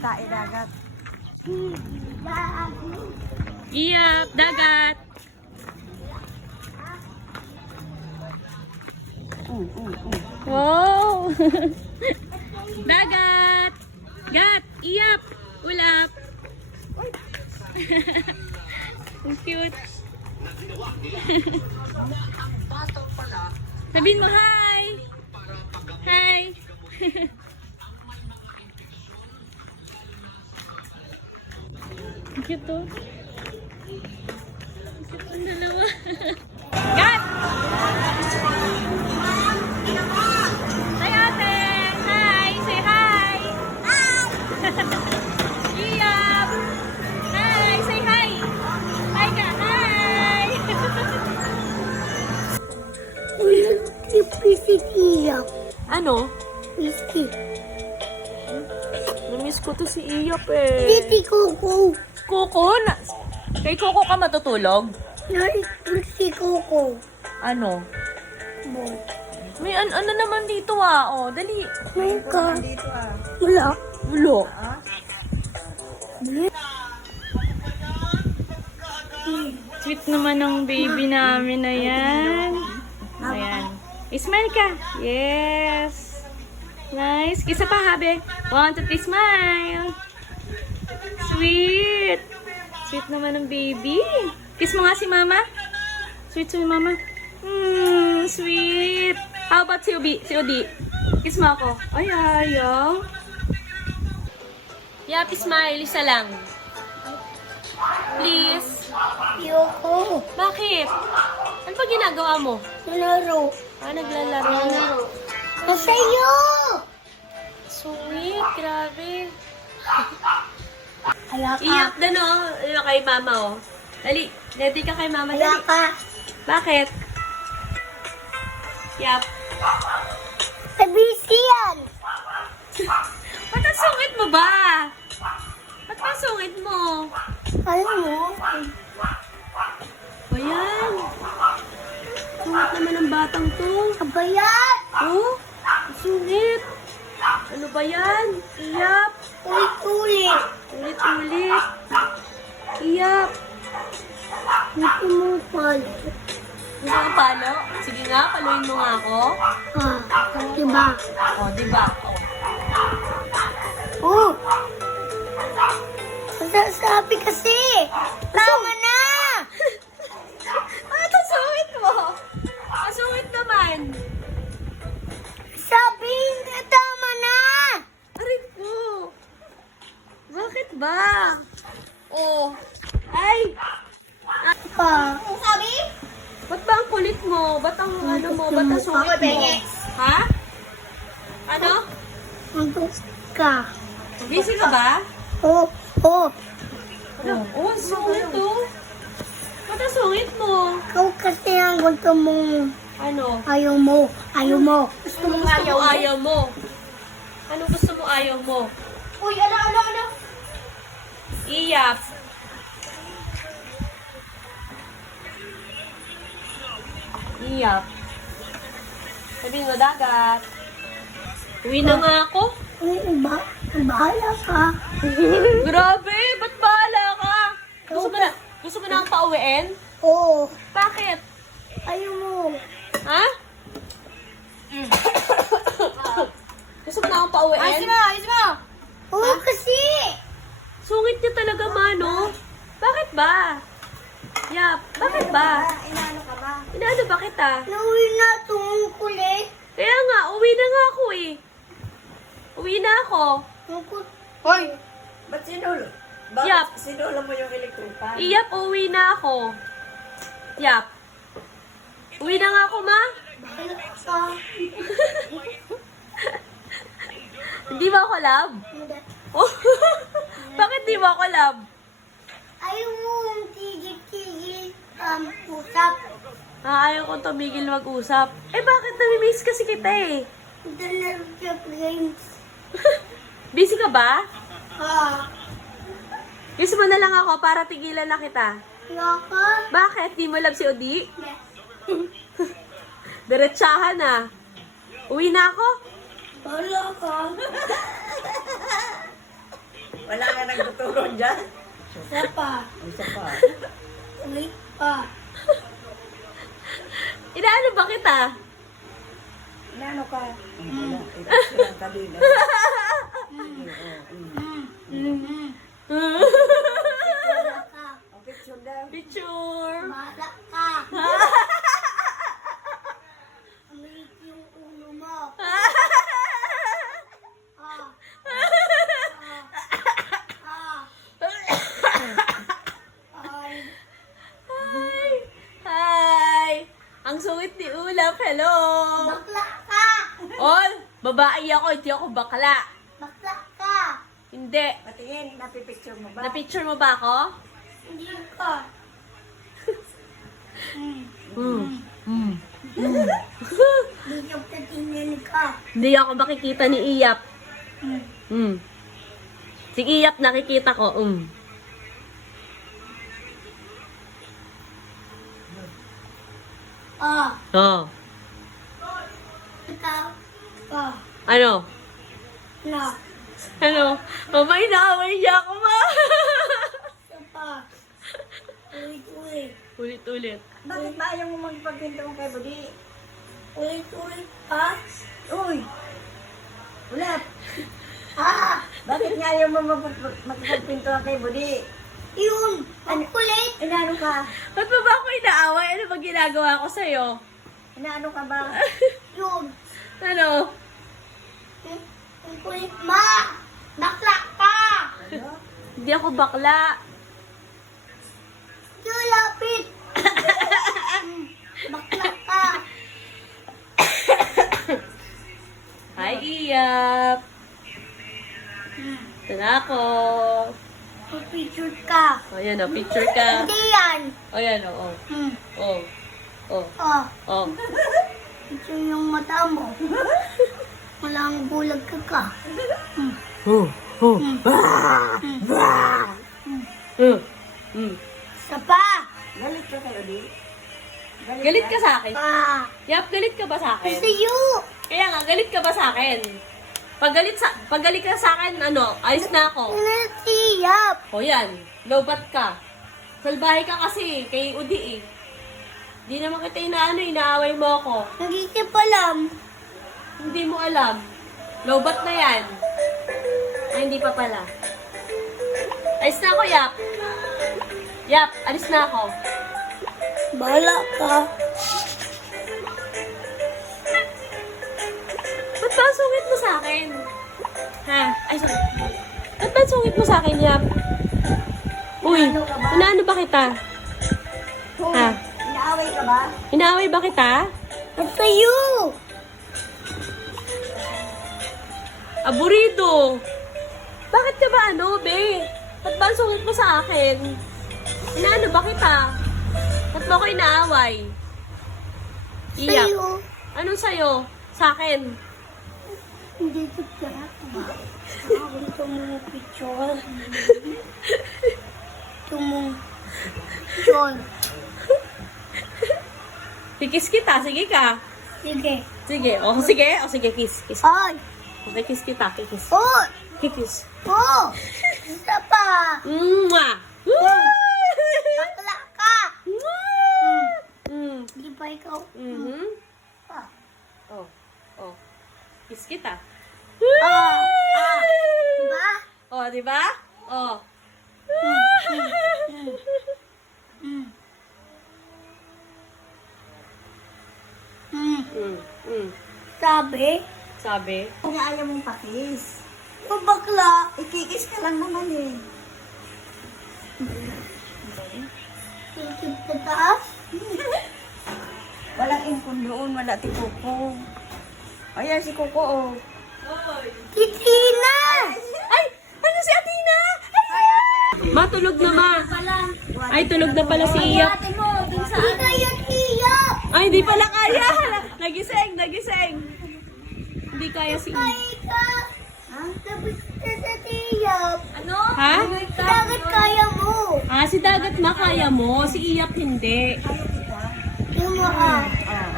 tae dagat. Iyap, dagat. Wow! Dagat! Gat! Iyap! Ulap! Ang cute. Sabihin mo hi! Hi! Ang cute to. Ang cute ang dalawa. Gat! Hi ate! Hi! Say hi! Hi! Iyap! Hi! Say hi! Hi ka! Hi! Pisik Iyap. Ano? Pisik. Namiss ko to si Iyap eh. Titi Kuko. Coco? Kay Coco ka matutulog? Si Kuko. Ano? Boy. May ano naman dito ah. Oh, dali. May ka. Wala. Ulo. Sweet naman ng baby namin na yan. Ayan. Smile ka. Yes. Nice. Kisa pa, habe. 1, 2, 3, smile. Sweet. Sweet naman ng baby. Kiss mo nga si mama. Sweet si mama. Sweet. How about si Ubi? Si Odi? Kiss mo ako. Ay, ayaw. Yap, smile. Isa lang. Please. Yoko. Bakit? Ano pa ginagawa mo? Laro. Naglalaro. Kasayo. Sweet. Grabe. Ayaka. Iyak na no. Ano kay mama oh. Dali. Ready ka kay mama. Dali. Ayaka. Bakit? Yap. Busy yan. Ba't ang sungit mo ba? Ba't ang sungit mo? Alam mo? Ayan. Sungit naman ang batang to. Kabayan. Oh, ang sungit. Ano ba yan? Iyap. Ulit-ulit. Ulit-ulit. Iyap. Natumupal. Gusto mo palo? Sige nga, paluin mo nga ako. Diba? O, oh, diba? Oh. Sasabi kasi. Tama na. Ano ang sungit mo? Ang sungit naman. Sabi na tama na. Aray ko. Bakit ba? Oh. Ay! Ang sabi? Ba't ba ang kulit mo? Ba't ang ano mo? Ba't ang sungit mo? Ha? Ano? Ang ka. Busy ka ba? Oh. Oh. Ano? Oh, sungit to. Ba't ang sungit mo? Ikaw kasi ang gusto mong Ano? ayaw mo. Ayaw mo. Gusto mo ayaw mo? Ano gusto mo ayaw mo? Uy, ano? Iyap. Iyap. Sabihin mo, dagat. Uwi na nga ako. Bahala ka. Grabe, ba't bahala ka? Gusto mo na ang pauwiin? Oo. Bakit? Ayaw mo. Ha? Gusto mo na akong pauwiin? Ayos mo. Oo, kasi. Sungit niya talaga, Mano. Bakit ba? Yap, bakit ba? Inaano ka ba? Inaano ba kita? Nauwi na itong kulit. Kaya nga, uwi na nga ako eh. Uwi na ako. Hoy! Ba't sinulo? Yap. Sinulo mo yung electrical? Iyap, uwi na ako. Yap. Uwi na nga ako, ma. Bahala ka. Hindi ba ako love? Oh, bakit di ba ako love? Ayaw mo tigil-tigil usap. Ayaw kong tumigil mag-usap. Eh, bakit nami-miss kasi kita eh? Nalaro siya games. Busy ka ba? Ha? Gusto mo na lang ako para tigilan na kita. Yaka? Bakit? Di mo love si Odi? Diretsahan na. Uwi na ako. Bahala ka. Wala ka nagtuturo dyan. Isa pa. Isa pa. Ulit pa. Inaano ba kita? Inaano ka? Wala. I-picture lang kanina. Wala ka. Ang picture daw. Picture. Bala ka. Ulit yung ulo mo. Ah. Ah. Ay. Hi! Hi! Ang sungit ni Ulap. Hello! Bakla ka. All, babae ako, hindi ako bakla. Bakla ka. Hindi. Patingin, napipicture mo ba? Na-picture mo ba ako? Hindi ka. Hindi ka patingin ka. Hindi ako makikita ni Iyap. Si Iyap nakikita ko. Ah. Oh. Ikaw. Ah. Ano? Na. Ano? Mama, inaaway niya ako, ma. Isa pa. Ulit-ulit. Ulit-ulit. Bakit ba ayaw mo magpagpinto kay Budi? Ulit-ulit pa. Uy! Ulap! Ah. Bakit nga ayaw mo magpagpinto kay Budi? Yun. Ang kulit. Inaano ka? Ba't ba ba ako inaaway? Ano ba ginagawa ko sa'yo? Inaano ka ba? Yun. Ano? Ang kulit ma. Bakla ka. Ano? Hindi ako bakla. Yung lapit. Bakla ka. Hi, Iyap. Ito na ako. Picture ka. O, yan o. Picture ka. Hindi yan. O, yan o. O. O. Oh. O. Picture yung mata mo. Walang bulag ka. Isa pa. Galit ka kay Udi? Galit ka sa akin? Ah. Yap, galit ka ba sa akin? Gusto you. Kaya nga, galit ka ba sa akin? Pag galit ka sa akin, ano, ayos na ako. Nasiyap. O yan, lowbat ka. Salbahe ka kasi, kay Udi eh. Di naman kita inaaway mo ako. Hindi ka palam. Hindi mo alam. Lowbat na yan. Ay, hindi pa pala. Alis na ako, Yap. Yap, alis na ako. Bahala ka. Ba't ba ang sungit mo sa akin? Ha? Ay, sorry. Ba't ba ang sungit mo sa akin, Yap? Uy, inaano ba kita? Hoy, Ha? inaaway ka ba? Inaaway ba kita? Gusto you. Aburido. Bakit ka ba ano, be? Ba't ba ang sungit mo sa akin? Inaano ba kita? Ba't mo ako inaaway? Iyak. Sa'yo. Anong sa'yo? Sa akin? Hindi ka pala. Gusto mo picture. Gusto mo picture. Kikis kita. Sige ka. Sige. Sige. O, sige. O, sige. Kiss. Kiss. Ay. Okay, kiss kita. Kikis. Oh. Kikis. Oh. Isa pa. Mwah! Bakla ka. Mm. Di ba ikaw? Mhm. Ah. Oh. Oh. Kiss kita. Ah. Ah. Diba? Oh, di ba? Oh. Mm. Sabi? Sabi? Kung ayaw mong pakis. O bakla. Ikikis ka lang naman eh. Sikip sa taas? Walang impon doon, wala ti Kuko. Ayan si Kuko oh. Titina! Ay! Ano si Athena? Matulog na ma. Ay, tulog na pala si Iyap. Hindi kaya tiyak! Ay, hindi pala kaya. Nagising, nagising. Hindi kaya si Iyap. Kaya ka! Tapos ka sa tiyak! Ano? Ha? Bakit kaya mo? Ah, si Dagat na kaya mo. Si Iyap hindi. Yung mga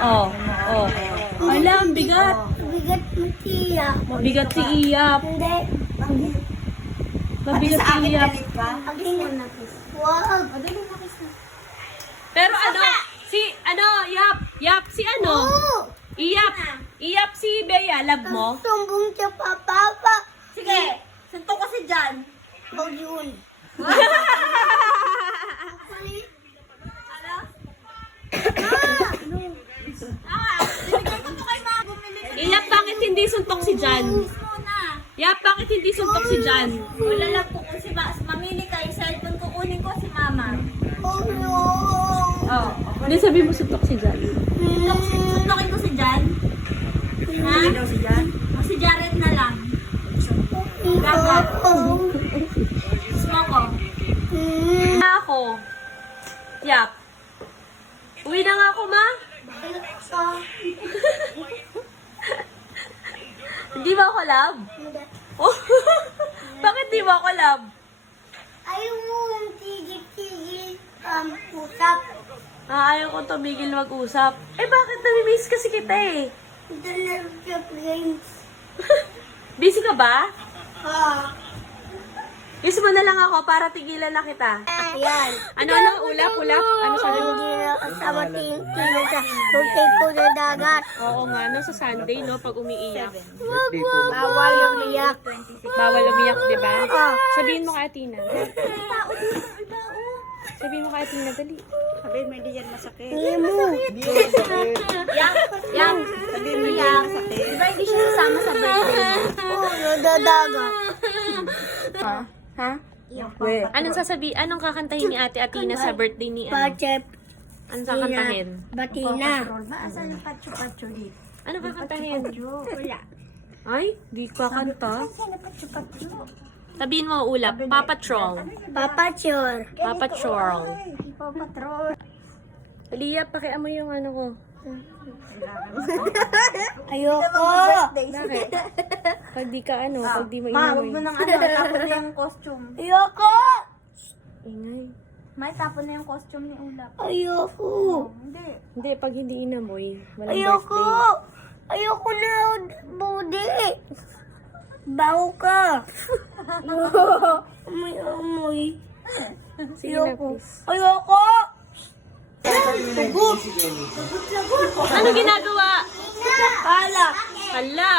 Oh, oh. Ala, ang bigat. bigat mo tiyak. Mabigat si Iyap. Hindi. Mabigat yung yap. Wag. Pero yap, si ano? Iyap si Bea, love mo? Sumbong siya pa, papa. Sige, suntok ko si Jan. Wag yun. Iyap, bakit hindi suntok si Jan? Yap, bakit hindi suntok si Jan? Wala lang po kung si mamili kayo, cellphone ko kunin ko si Mama. Oh no. Oh, Hindi sabi mo suntok si Jan. suntokin ko si Jan. Ha? Si Jan? O si Jared na lang. Dagat. Gusto ko. Na ako. Yap. Uwi na nga ako, ma. Hindi ba ako love? Oh. Bakit di ba ako love? Ayaw mo yung tigil-tigil usap. Ayaw ko tumigil mag-usap. Eh, bakit nami-miss kasi kita eh? Dala sa games. Busy ka ba? Ha? Miss mo na lang ako para tigilan na kita. Yan. Ano? Ulap? Ano sabi mo? Hindi na kasama tingin sa tutay ko na dagat. Oo nga, no, sa Sunday, no, pag umiiyak. Bawal yung iyak. Bawal umiyak, di ba? Ah. Sabihin mo kay Tina. Sabihin mo kay Tina, dali. Sabi mo, hindi yan masakit. Hindi mo. Yang. Sabi mo yang. Diba hindi siya kasama sa birthday mo? Oo, nadadagat. Ha? Anong kakantahin ni Ate Atina sa birthday ni ano? Pachep. Anong kakantahin? Batina. Asan yung pacho-pacho dito? Anong kakantahin? Wala. Ay, di kakanta. Sino pacho-pacho? Sabihin mo, Ulap, Papa Troll. Papachor. Papa Troll. Patrol. Aliyah, pakiamoy yung ano ko. Ayoko. Bakit? Pag di ka ano, pag di mo Ma, huwag mo inamoy. nang tapon na yung costume. Ayoko. Ingay. May tapon na yung costume ni Ulap. Ayoko. Hindi. Hindi, pag hindi inamoy, walang Ayoko. birthday. Ayoko na, Budi. Baho ka. Amoy. Sige na, Ayoko. please. Ayoko. Ano ginagawa? Hala. Hala.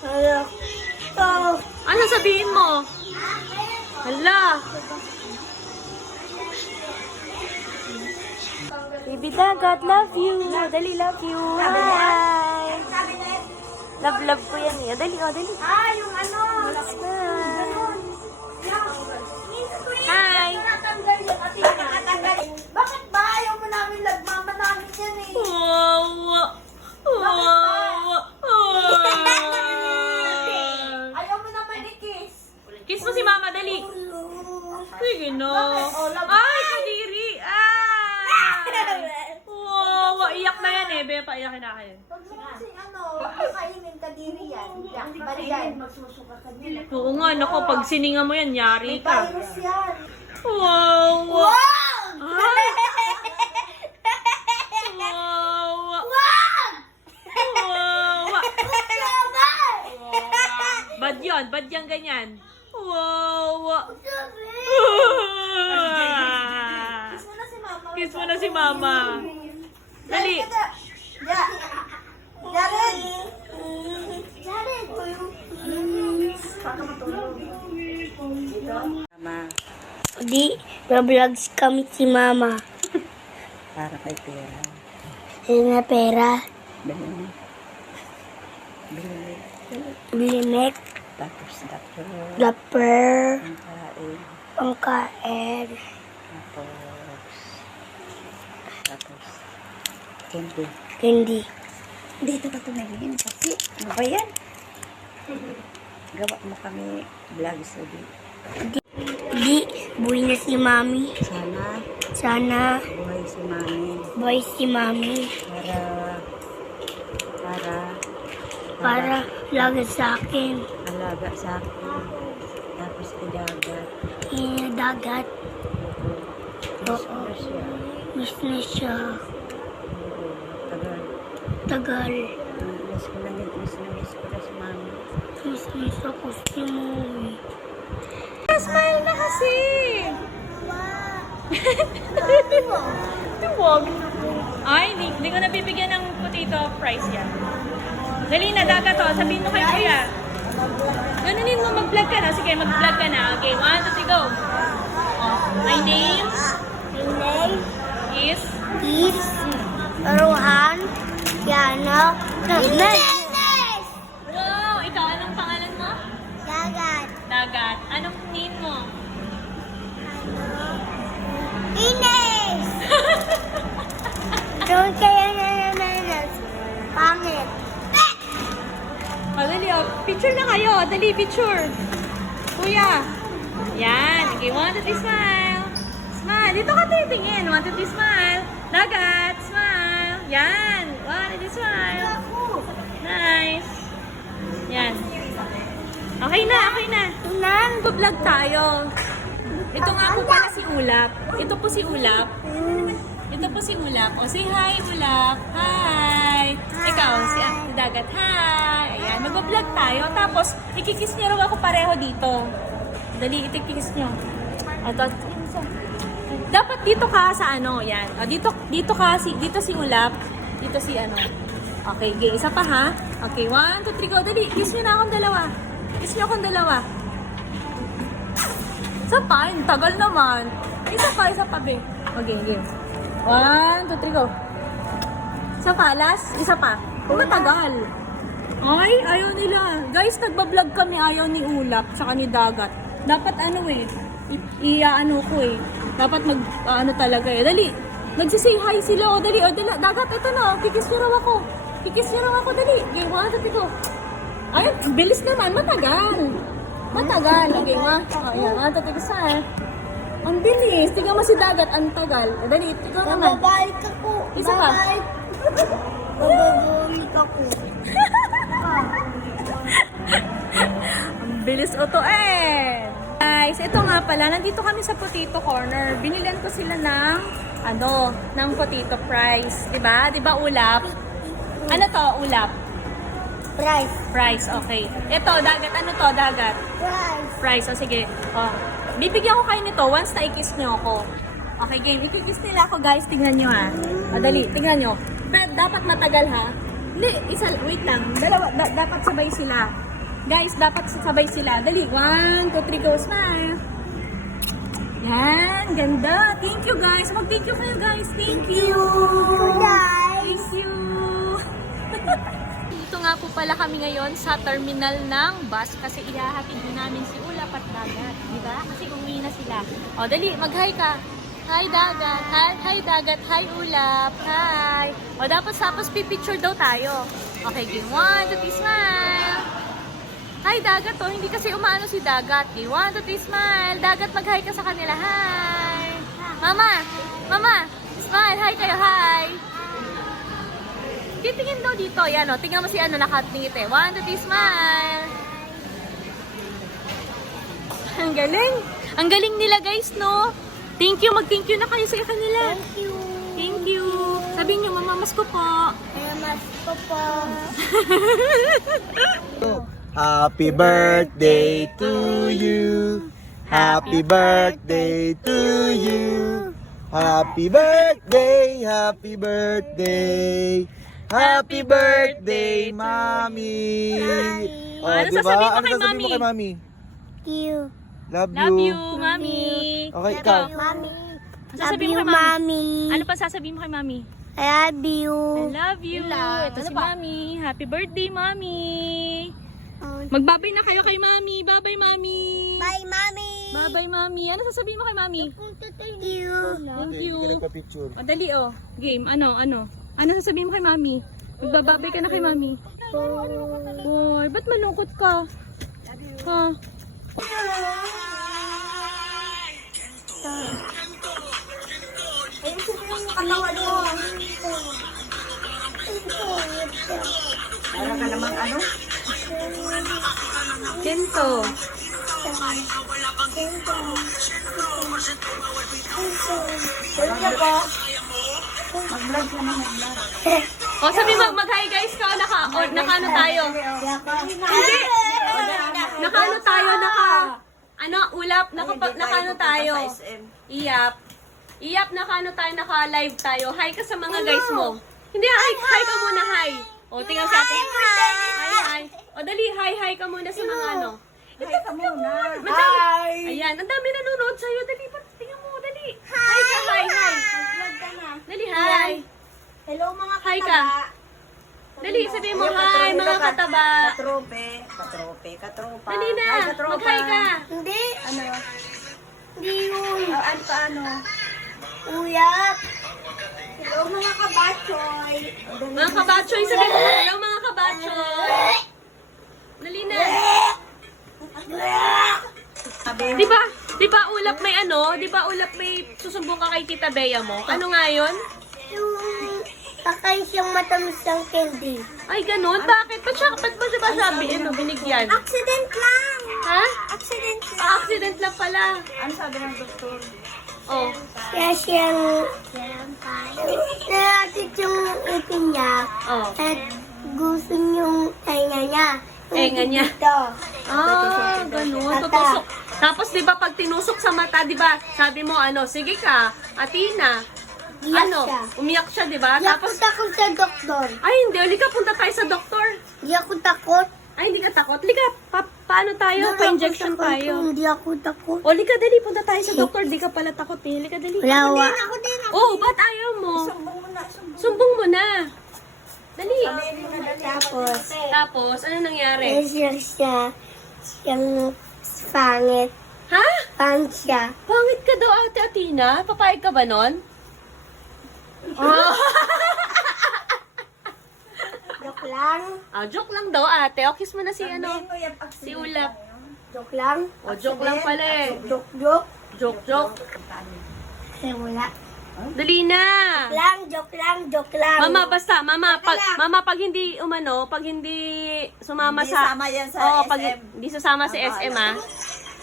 Hala. Ano sabihin mo? Hala. Baby Dagat, love you. Dali, love you. Hi. Love ko yan eh. Dali, dali. Yung ano. Hi. Bakit ba? Ayaw mo namin lagmama namin yan eh. Wow. Ayaw mo naman i-kiss. Kiss mo si Mama, dali. Sige no. Ay, kadiri. Wow, iyak na yan eh. Bea, paiyakin na kayo. Pag mo kasi kainin ka diri yan. Balikan. Magsusuka ka din. Oo nga, nako, pag sininga mo yan, yari ka. Virus yan. Wow. Wow. Ay. Wow. Wow. Bad yan ganyan. Wow. Kiss mo na si Mama. Kiss mo na si Mama. Dali. Jared! Jared. Di, na-vlogs kami si Mama. Para kay pera. Ayun na pera. Bilhin. Bilimek. Tapos doctor. Dapper. Kain. Pangkain. Tapos. Candy. Candy. Dito ka tumingin kasi. Ano ba yan? Gawa mo kami vlog sa dito. Di, buhay na si Mami. Sana, Buhay si Mami. buhay si Mami. Para lagi sa akin. Alaga sa akin. Tapos idagat. Dagat. Oo. Miss na siya. Tagal. Tagal. Mm. Miss ko lang dito. Miss ko na si mami. Miss ako si Mami. Smile na kasi! Tuwag. Ay, hindi ko nabibigyan ng potato fries yan. Dali na, dagat to. Sabihin mo kay kuya. Ganunin mo, mag-vlog ka na. Sige, mag-vlog ka na. Okay, 1, 2, 3, go. Oh, my name is... Rohan, Yana, Ines! Wow! Ikaw, anong pangalan mo? Dagat. Dagat. Anong name mo? Ines! Don't kaya na pangit. Oh, dali, oh. Picture na kayo. Dali, picture. Kuya. Yan. Okay, 1, 2, 3, smile. Smile. Dito ka titingin. 1, 2, 3, smile. Dagat, smile. Yan. 1, 2, 3, smile. Nice. Yan. Okay na, okay na. Tunan, vlog tayo. Ito nga po pala si Ulap. Ito po si Ulap. Ito po si Ulap. O, say hi, Ulap. Hi. Ikaw, si Dagat. Hi. Ayan, mag-vlog tayo. Tapos, ikikiss niyo raw ako pareho dito. Dali, ikikiss niyo. Ito. Dapat dito ka sa ano, yan. O, dito ka, dito si Ulap. Dito si ano. Okay, okay. Isa pa ha. Okay, 1, 2, 3, go. Dali, kiss niyo na akong dalawa. Kiss niyo akong dalawa. Isa pa, yung tagal naman. Isa pa, be. Okay, game. 1, 2, 3, go. Isa pa, last. Isa pa. Kung matagal. Ay, ayaw nila. Guys, nagbablog kami, ayaw ni Ulap, saka ni Dagat. Dapat ano eh, ano ko eh. Dapat ano talaga eh. Dali, nagsisay hi sila. O, dali, Dagat, ito na. Kikis niyo raw ako. Kikis niyo raw ako, dali. Okay, 1, 2, 3, go. Ay, bilis naman, matagal. Matagal. Okay, ayan, 1, 2, 3, go. Ang bilis. Tingnan mo si Dagat, ang tagal. O, dali, ikaw naman. Babalik ako. Isa pa. Babalik ako. Ang bilis otoin. Guys, ito nga pala, nandito kami sa potato corner. Binilan ko sila ng, ng potato fries. Diba? Diba, Ulap? Ano to, Ulap? Price. Fries, okay. Ito, Dagat, ano to, Dagat? Price. Fries, o sige. O, bibigyan ko kayo nito once na i-kiss nyo ako. Okay, game. I-kiss nila ako, guys. Tingnan nyo, ha. Madali, tingnan nyo. Pero dapat matagal, ha. Hindi, wait lang. Dalawa, dapat sabay sila. Guys, dapat sabay sila. Dali, 1, 2, 3, go, smile. Yan, ganda. Thank you, guys. Mag-thank you kayo, guys. Thank you. Guys. Thank you. Dito nga po pala kami ngayon sa terminal ng bus kasi ihahatid din namin si Ulap at Dagat. Diba? Kasi umuwi na sila. O, dali, mag-hi ka. Hi, Dagat. Hi, Dagat. Hi, Ulap. Hi. O, tapos pipicture daw tayo. Okay, game 1, 2, 3, smile. Hi, Dagat. O, hindi kasi umaano si Dagat. Okay, 1, 2, 3, smile. Dagat, mag-hi ka sa kanila. Hi. Mama, smile. Hi kayo, hi. Titingin daw dito. Yan, o. Tingnan mo si nakatingit eh. 1, 2, 3, smile. Ang galing. Ang galing nila, guys, no? Thank you. Mag-thank you na kayo sa kanila. Thank you. Thank you. Sabihin niyo, mamamas ko po. Salamat po po. Happy birthday to you. Happy birthday to you. Happy birthday, happy birthday. Happy birthday, Mami. Oh, Ano diba? sasabihin mo Ano kay sasabihin mo Mami? kay Mami? Thank you. Love Love you. you, Mami. Okay, Ito. ikaw. Mami. Ano Love sasabihin you, mo kay Mami? Mami. Ano pa sasabihin mo kay Mami? I love you. I love you. Ito si Mami. Happy birthday, Mami. Oh, Magbabay na kayo kay Mami. Bye-bye, Mami. bye, Mami. Bye-bye, Mami. Ano sasabihin mo kay Mami? Thank you. Thank you. Picture. O, dali, o. Game. Ano? Ano sasabihin mo kay Mami? Magbababay ka na kay Mami. Boy, ba't malungkot ka? Ha? Ayun, siguro yung katawan mo. Para ka namang ano? Kento. Thank you po. Mag-vlog ka na, mag-vlog. O, sabi mo, mag-hi guys ka. naka-ano tayo? Hindi. Naka-ano tayo? Ulap, naka-ano tayo? Iyap. Iyap, naka-ano tayo? Naka-live tayo. Hi ka sa mga guys mo. Hindi, hi ka muna, hi. O, tingnan sa atin. Hi. O, dali, hi ka muna sa mga ano. Hi ka muna. Madami. Ayan, ang dami nanonood sa'yo. Dali, tingnan mo, dali. Hi ka, hi. Vlog ka na. Dali, hi. Hello mga Hi kataba. ka. Dali, sabihin mo, hi, mga kataba. Katropa. Dali na, Hi, katropa. mag-hi ka. Hindi. Ano? Hindi yun. Paano? Uyap. Hello mga kabatchoy. Mga kabatchoy, sabihin mo, hello mga kabatchoy. Dali na. Di ba ulap may ano? Di ba ulap may susumbong ka kay Tita Bea mo? Ano nga yun? Yung kakain siyang matamis ng candy. Ay, ganun? Bakit? Ba't ba siya ba sabi? Ano, binigyan? Accident lang. Ha? Accident lang. Accident lang pala. Ano sabi ng doktor? Oh. Kaya siyang natin yung ipin niya Oh. at gusto niyong tenga niya. Tenga niya. Ito. Ganun. Tutusok. Tapos, di ba, pag tinusok sa mata, di ba, sabi mo, ano, sige ka, Athena. Iyak Ano, siya. umiyak siya, di ba? Tapos Tapos, takot sa doktor. ay, hindi, halika, punta tayo sa doktor. Hindi ako takot. Ay, hindi ka takot. Halika, paano tayo? Hindi Pa-injection ako takot. tayo. Hindi ako takot. O, halika, dali, punta tayo sa doktor. Di ka pala takot, eh. Halika, dali. Wala. Oh, ba't ayaw mo? Sumbong mo na. Sumbong mo na. Dali. Tapos, Ano nangyari? siyang pangit. Ha? Pangit siya. Pangit ka daw, Ate Athena? Papayag ka ba nun? Joke lang. Joke lang daw, ate. O, kiss mo na si, ano, Sabihin mo yung si Ulap. Joke lang. O, joke lang pala eh. Joke. Joke. Eh, wala. Dali na. Joke lang. Mama, basta, mama, pag hindi pag hindi sumama Hindi sa... sama yan sa Oo, pag SM. hindi sasama sa SM, ah.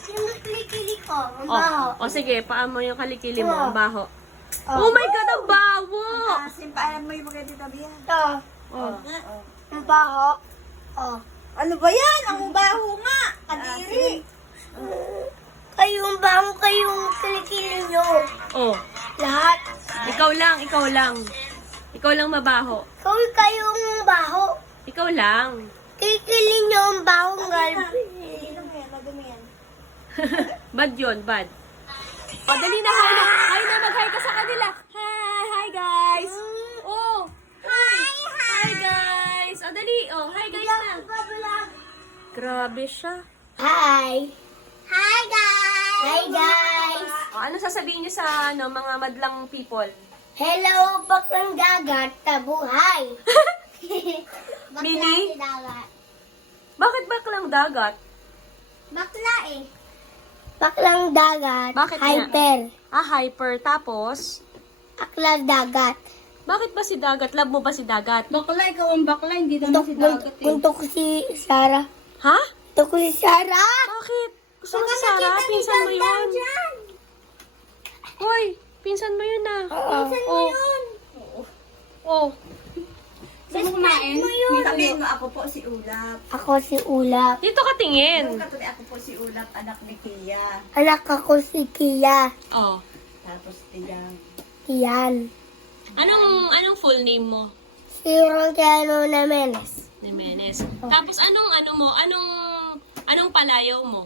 Yung klikili ko, ang baho. O, sige, paan mo yung kalikili mo, Oo. ang baho. Oh my God, ang bawo! Simpaan mo yung mga dito, Bia. Ito, Oh. ang baho. Oh. Ano ba yan? Ang baho nga. Kadiri. Kayong baho, kayong kilikili nyo. Oh, Lahat. ikaw lang. Ikaw lang mabaho. Kayong baho. Ikaw lang. Kilikili nyo ang baho ng Bad yun, bad. O, dali na, hi na, mag-hi ka sa kanila. Hi guys. Oh, hi guys. O, dali. Oh, hi guys na. Grabe siya. Hi. Hi guys. Hi guys. O, ano sasabihin niyo sa mga madlang people? Hello, baklang dagat, tabuhay. Mini? dagat. Bakit baklang dagat? Bakla eh. Baklang dagat. Bakit nga? Hyper. Hyper. Tapos, Akla dagat. bakit ba si dagat? Love mo ba si dagat? Bakla, ikaw ang bakla. Hindi naman si dagat eh. Punto ko si Sarah. Ha? Punto ko si Sarah. Bakit? Gusto mo si Sarah? Pinsan mo yun. Hoy, pinsan mo yun ah. Pinsan mo yun. Oh. Saan mo kumain? Sabihin mo, ako po si Ulap. Ako si Ulap. Dito ka tingin. Katuloy ako po si Ulap, anak ni Kia. Anak ako si Kia. Oh. Tapos tiyang. Kian. Anong full name mo? Si Ronquiano Jimenez. Jimenez. Tapos anong palayaw mo?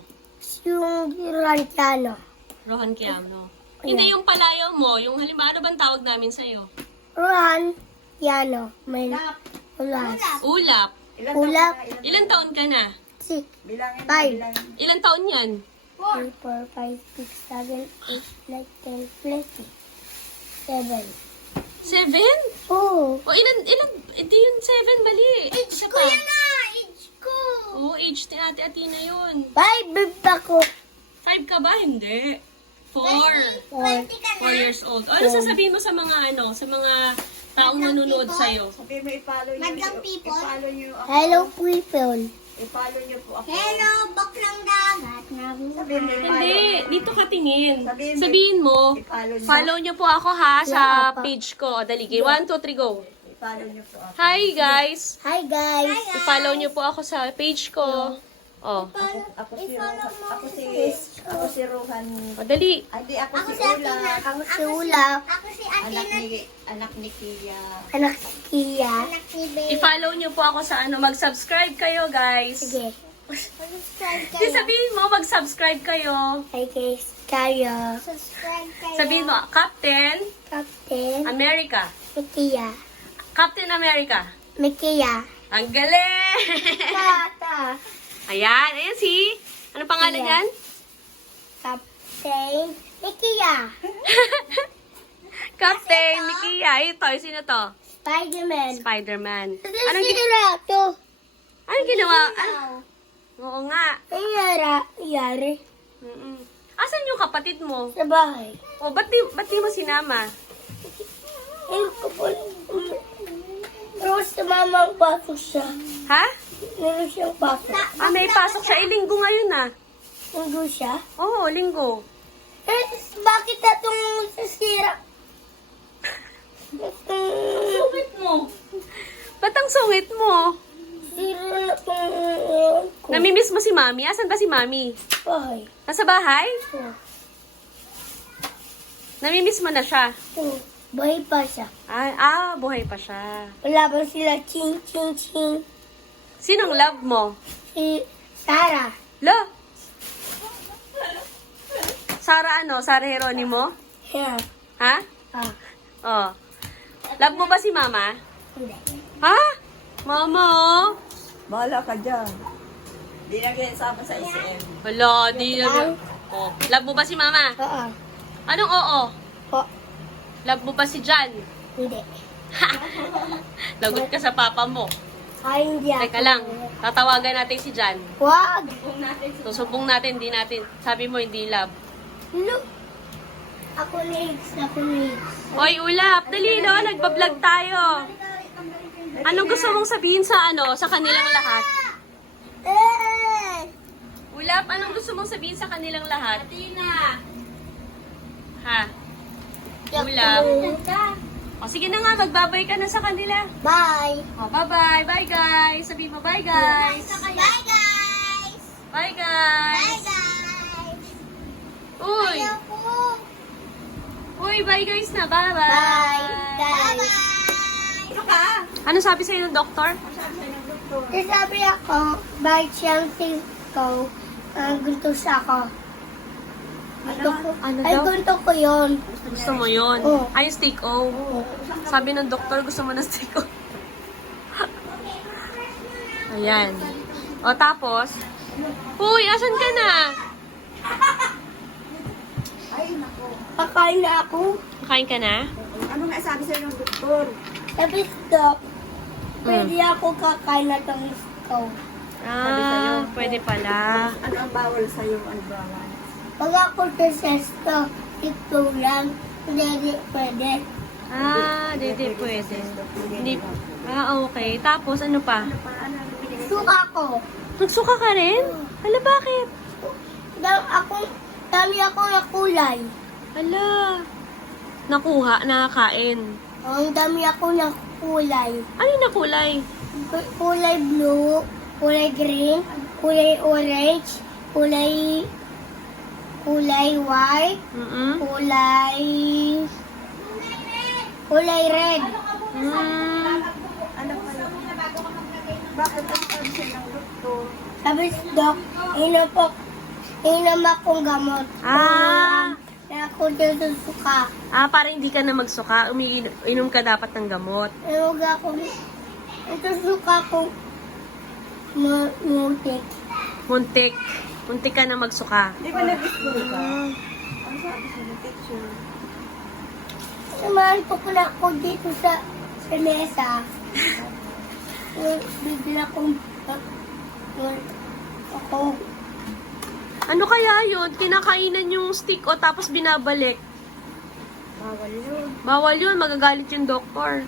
Yung Ronquiano. Rohan Quiano. Hindi yung palayaw mo, yung halimbawa ano bang tawag namin sa'yo? Ronquiano. May ulas. Ulap. Ulap. Ilan taon ka na? Si Bilangin mo, Five. bilangin. Ilan taon yan? 3, 4, 5, 6, 7, 8, 9, 10, 11, 7. 7? Oh. O ilan, hindi yun 7, mali. Age Ko yan na! Age ko! Oo, age ni Ate Athena yun. 5 ako. 5 ka ba? Hindi. 4. 4. 4 years old. O, ano sasabihin mo sa mga sa mga taong nanonood sa'yo? Sabihin mo, i-follow nyo. Madlang people. I-follow nyo ako. Hello, people. I-follow nyo po ako. baklang dagat. Sabihin mo, Hindi, dito ka tingin. Sabihin mo- Sabihin mo, I-follow nyo. follow niyo po ako ha sa Yeah, pa. page ko. O, dali, 1, 2, 3, go. I-follow niyo po ako. Hi guys! Hi guys! I-follow niyo po ako sa page ko. Oh, Ako si Rohan. madali. Hindi, ako si Ula. Ako si Ula. Anak ni Kia. Anak si Kia. I-follow niyo po ako sa ano, mag-subscribe kayo guys. Sige. Di sabihin mo, mag-subscribe kayo. Hi guys. Kayo. Subscribe kayo. Sabihin mo, Captain Captain. America. Mikia. Captain America. Mikia. Ang galing! Tata. Ayan, ayan si... Ano pangalan Iya. yan? Captain. Mikia. Captain Mikia. Ito, sino to? Spider-Man. Spider-Man. Anong Anong, ito? anong ginawa? Ano? Oo nga. Ano yari? Mm-mm. Asan yung kapatid mo? Sa bahay. O, ba't di mo sinama? Ayun ko po. Pero sa mama ang pasok siya. Ha? Meron siyang pasok. Ah, may pasok siya. Linggo ngayon ah. Linggo siya. Oo, linggo. Eh, bakit itong sasira? Sungit mo. Ba't ang sungit mo? Sira na itong ko. Namimiss mo si Mami? Asan ba si Mami? Bahay. Nasa bahay? Oh. Namimiss mo na siya? Oh. Bahay pa siya. Buhay pa siya. Wala ba sila ching ching ching? Sinong love mo? Si Sarah. Lo? Sara ano? Sara Heronimo? Yeah. Ha? Ah. Oh. Love mo ba si Mama? Hindi. Ha? Mama, oh. Bahala ka dyan. Di na kinasama sa SM. Wala, di na. Oh. Love mo ba si Mama? Oo. Anong oo? Po. Love mo ba si Jan? Hindi. Lagot ka sa papa mo. Ay, hindi ako. Teka lang, tatawagan natin si Jan. Wag. Susubong natin, di natin. Sabi mo, hindi love. Look. Ako next. Hoy, Ulap, dali no, nagbablog tayo. Anong gusto mong sabihin sa sa kanilang lahat? Eh! Ulap, anong gusto mong sabihin sa kanilang lahat? Ha? Ulap. O sige na nga, magbabay ka na sa kanila. Bye. O, bye-bye. Bye, guys. Sabihin mo, bye, guys. Bye, guys. Bye, guys. guys. Uy. Uy, bye, guys na. Bye-bye. Bye, guys. Ano sabi sa'yo ng doktor? Sabi ako, bye siyang ko. Gunto siya ako. Ano Ay, daw? gunto ko yun. Gusto mo yun? Oo. Ay, steak O. Sabi ng doktor, gusto mo ng steak O. Ayan. O, tapos? Uy, asan ka na? Kakain na ako. Kain ka na? Ano nga sabi sa'yo ng doktor? Sabi Doc, pwede ako kakain na itong ko. Ah, pwede pala. Ano ang bawal sa'yo? Ano bawal? Pag ako tesesto, ito lang. Hindi pwede. Ah, hindi pwede. Hindi. Okay. Tapos, ano pa? Suka ko. Nagsuka ka rin? Hala, bakit? Dami ako na kulay. Hala. Nakuha, nakakain. Ang dami ako na kulay. Ano yung nakulay? Kulay blue, kulay green, kulay orange, kulay white, kulay red. Ano pa yun? Bakit ang sabi sa'yo ng doktor? Sabi si Doc, inom akong gamot. Kaya ako dito suka. Para hindi ka na magsuka, umiinom ka dapat ng gamot. Inom ako. Ito suka ko. Mutik. Muntik ka na magsuka. Di ba nag-school ka? Ano sabi sa'yo ng teacher? Samahan ko pala ako dito sa mesa. Bigla kong ako. Ano kaya yun? Kinakainan yung stick o tapos binabalik. Bawal yun. Bawal yun, magagalit yung doktor.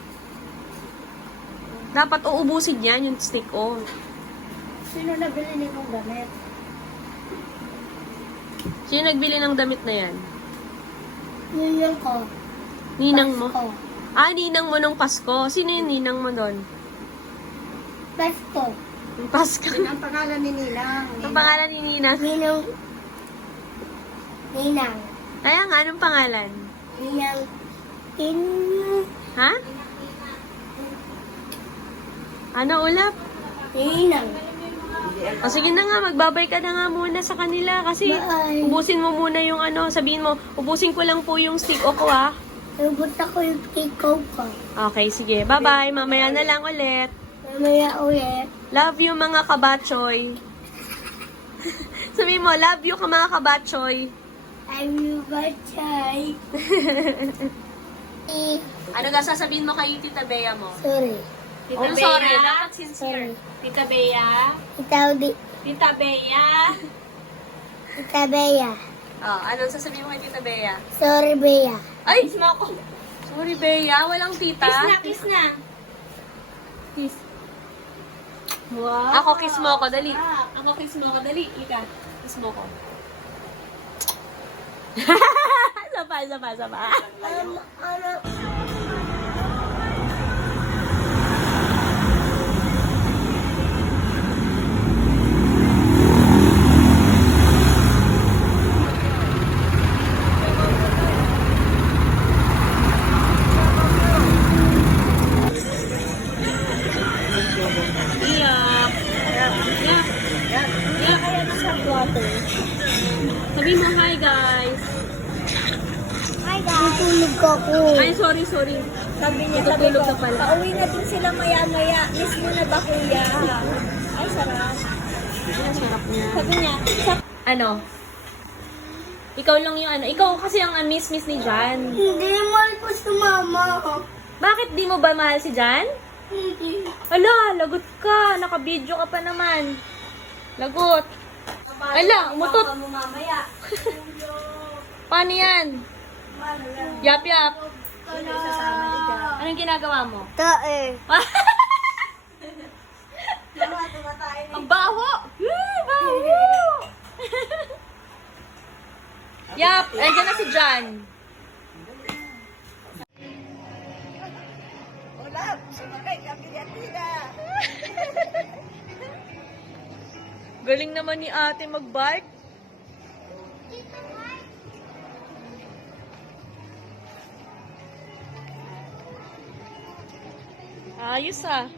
Dapat uubusin yan yung stick o. Sino nabili ni mong gamit? Sino nagbili ng damit na yan? Ninang ko. Ninang mo? Ko. Ah, ninang mo nung Pasko. Sino yung ninang mo doon? Pasko. Yung Pasko. Ang pangalan ni Nilang. Ang pangalan ni Nina. Ninang. Kaya nga, anong pangalan? Ninang. Ha? Ano ulap? Ninang. O sige na nga, magbabay ka na nga muna sa kanila kasi Bye. ubusin mo muna yung ano, sabihin mo, ubusin ko lang po yung stick ko ha. Lubot ako yung ikaw ko. Okay, sige. Bye-bye. Mamaya na lang ulit. Mamaya ulit. Love you mga kabatchoy. Sabihin mo, love you ka mga kabatchoy. I'm your bachay. Ano ka sasabihin mo kay Tita Bea mo? Sorry. Oh, sorry. Dapat sincere. Tita Bea. Tita Bea. Tita Bea. Oh, anong sasabihin mo kay Tita Bea? Sorry, Bea. Ay! Kiss mo ako. Sorry, Bea. Walang tita. Kiss na. Kiss. Wow. Ako, kiss mo ako. Dali. Ako, kiss mo ako. Dali. Ika. Kiss mo ako. Sapa. Iyak. Sabi mo, hi guys. Hi, guys. Tutulog ako. Ay, sorry. Sabi niya, Tutulog na pala. pauwi na din sila maya-maya. Miss mo na ba, kuya? Ay, sarap. Sarap niya. Sabi niya, Ano? Ikaw lang yung ano. Ikaw kasi ang miss ni Jan. Hindi mahal ko si mama. Bakit di mo ba mahal si Jan? Hindi. Ala, lagot ka. Naka-video ka pa naman. Lagot. Ala, umutot. mo mamaya. Paano yan? Yap. Anong ginagawa mo? Tae. Ang baho! Baho! Yap, andyan na si Jan. Galing naman ni ate mag-bike. Ayos ah.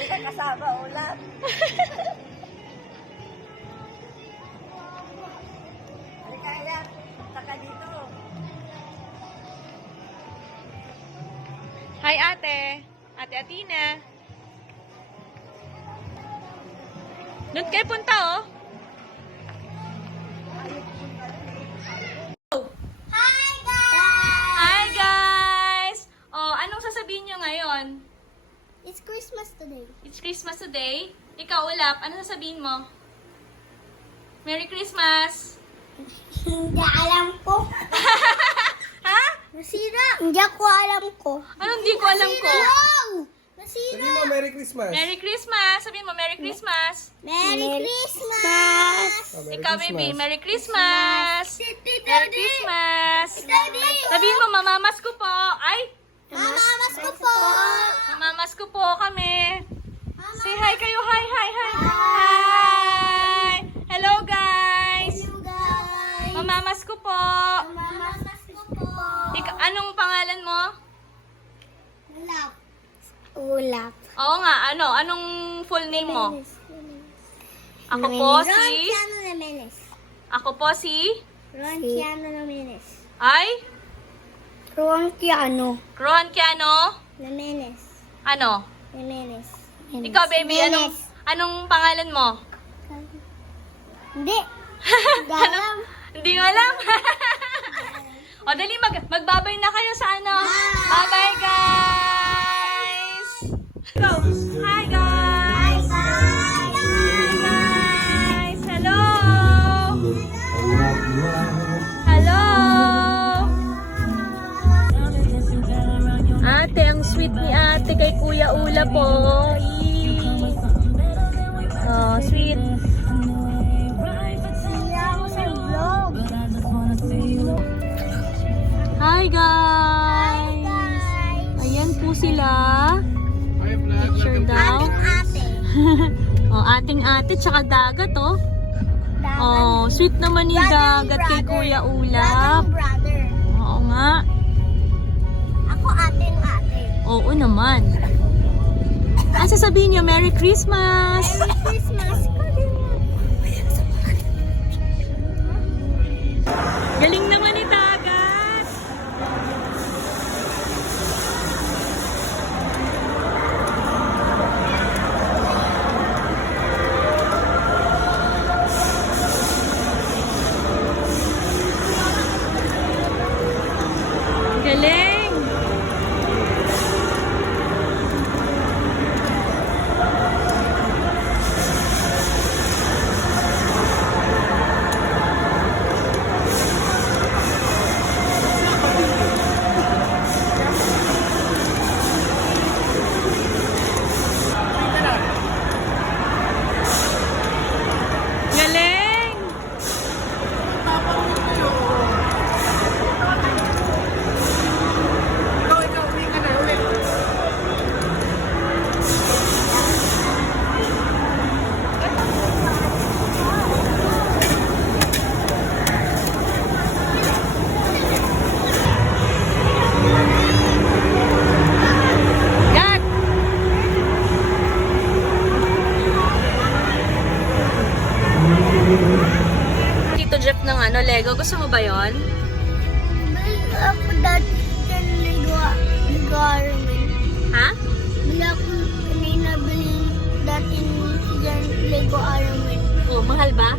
Kasama, ulat. Kaya, taka dito. Hi ate. Ate Atina. Doon kayo punta oh. Hi, guys. Hi guys! Oh, anong sasabihin nyo ngayon? It's Christmas today. It's Christmas today. Ikaw, Ulap, ano sasabihin mo? Merry Christmas! Hindi alam ko. Ha? Nasira. Hindi ako alam ko. Anong di ko alam ko? Wow! Nasira. Sabi mo, Merry Christmas. Merry Christmas! Sabihin mo, Merry Christmas! Merry Christmas. Oh, Merry Ikaw, baby, Merry Christmas! Merry Daddy. Christmas! Daddy. Sabihin mo, mamamas ko po! Ay! Mamamas ko po. Mamamas ko po kami! Say hi kayo! Hi! Hi. Hello, guys! You guys. Mamamas ko po! Mamamas ko po. Anong pangalan mo? Ulap. Ulap. Oo nga, ano? Anong full name mo? Ako po si... Ronquiano Jimenez. Ako po si... Ronquiano Jimenez. Ay? Ronquiano Ronquiano? Jimenez. Ano? Jimenez. Ikaw, baby, anong pangalan mo? Hindi. Hindi alam. Hindi mo alam? O, dali, magbabay na kayo sa ano. Bye-bye, guys! Go! Hi, guys! Hi, guys! Hello! Hello! Ate, ang sweet ni ate kay Kuya Ula po. Oh, sweet. Siya ako sa vlog. Hi, guys! Oh, ating ate, tsaka dagat, oh. Dagat. Oh, sweet naman ni dagat kay Kuya Ulap. Brother. Oo nga. Ako ating ate. Oo naman. Ang sasabihin niyo, Merry Christmas! Merry Christmas. Galing naman ni dagat! Galing! Galing! Gat! Tito Jeff ng ano, Lego. Gusto mo ba yon? Bili ako dati ng Lego Armin. Ha? Bili ako kanina bili dati ng Lego Armin. Oh, mahal ba?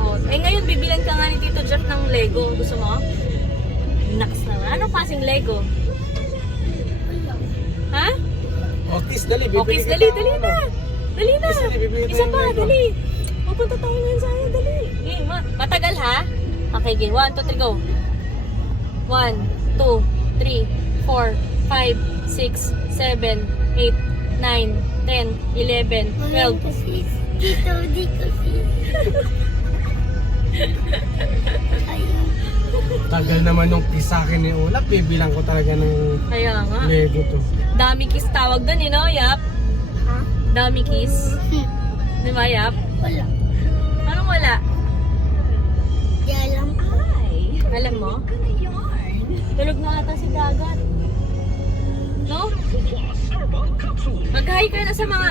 Oh, eh ngayon bibilan ka nga ni Tito Jeff ng Lego. Gusto mo? Naks naman. Anong klaseng Lego? Ha? Okis, dali. Okay, dali na. Dali na. Isa, bibili Isa tayo pa, ng Lego. dali. Pupunta tayo ngayon sa akin, dali. Okay, matagal ha? Okay, game. 1, 2, 3, go. 1, 2, 3, 4, 5, 6, 7, 8, 9, 10, 11, 12. Kasi dito, di kasi. Ayun. Tagal naman nung kiss sa akin ni Ulap. Bibilang ko talaga ng Kaya nga. Lego to. Dami kiss tawag doon, you know, Yap? Ha? Dami kiss. Di ba, Yap? Wala. Anong wala? Di alam. Alam mo? Tulog na ata si dagat. No? Mag-hi ka na sa mga